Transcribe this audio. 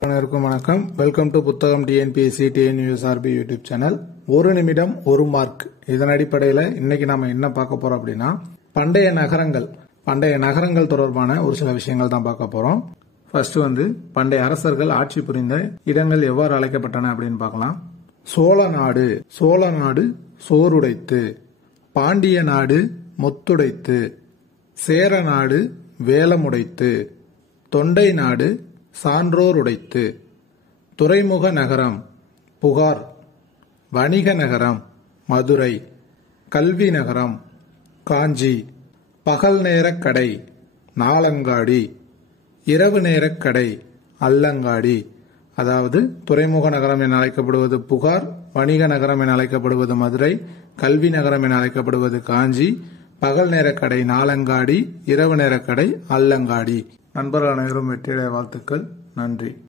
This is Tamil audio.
அனைவருக்கும் வணக்கம். வெல்கம் டு புத்தகம் டிஎன்பிஎஸ்சி டிஎன்யூஎஸ்ஆர்பி யூடியூப் சேனல். ஒரு நிமிடம் ஒரு மார்க். இதன் அடிப்படையில் இன்னைக்கு நாம என்ன பார்க்க போறோம் அப்படின்னா, பண்டைய நகரங்கள் தொடர்பான ஒரு சில விஷயங்கள் தான் பார்க்க போறோம். ஃபர்ஸ்ட் பண்டைய அரசர்கள் ஆட்சி புரிந்த இடங்கள் எவ்வாறு அழைக்கப்பட்டன அப்படின்னு பார்க்கலாம். சோழ நாடு சோறுடைத்து, பாண்டிய நாடு முத்துடைத்து, சேர நாடு வேலமுடைத்து, தொண்டை நாடு சான்றோர் உடைத்து, துறைமுக நகரம் புகார், வணிக நகரம் மதுரை, கல்வி நகரம் காஞ்சி, பகல் நேரக் கடை நாலங்காடி, இரவு நேரக் கடை அல்லங்காடி. அதாவது துறைமுக நகரம் என அழைக்கப்படுவது புகார், வணிக நகரம் என அழைக்கப்படுவது மதுரை, கல்வி நகரம் என அழைக்கப்படுவது காஞ்சி, பகல் நேரக்கடை நாலங்காடி, இரவு நேரக்கடை அல்லங்காடி. நண்பர்கள் அனைவரும் வெற்றியடைய வாழ்த்துக்கள். நன்றி.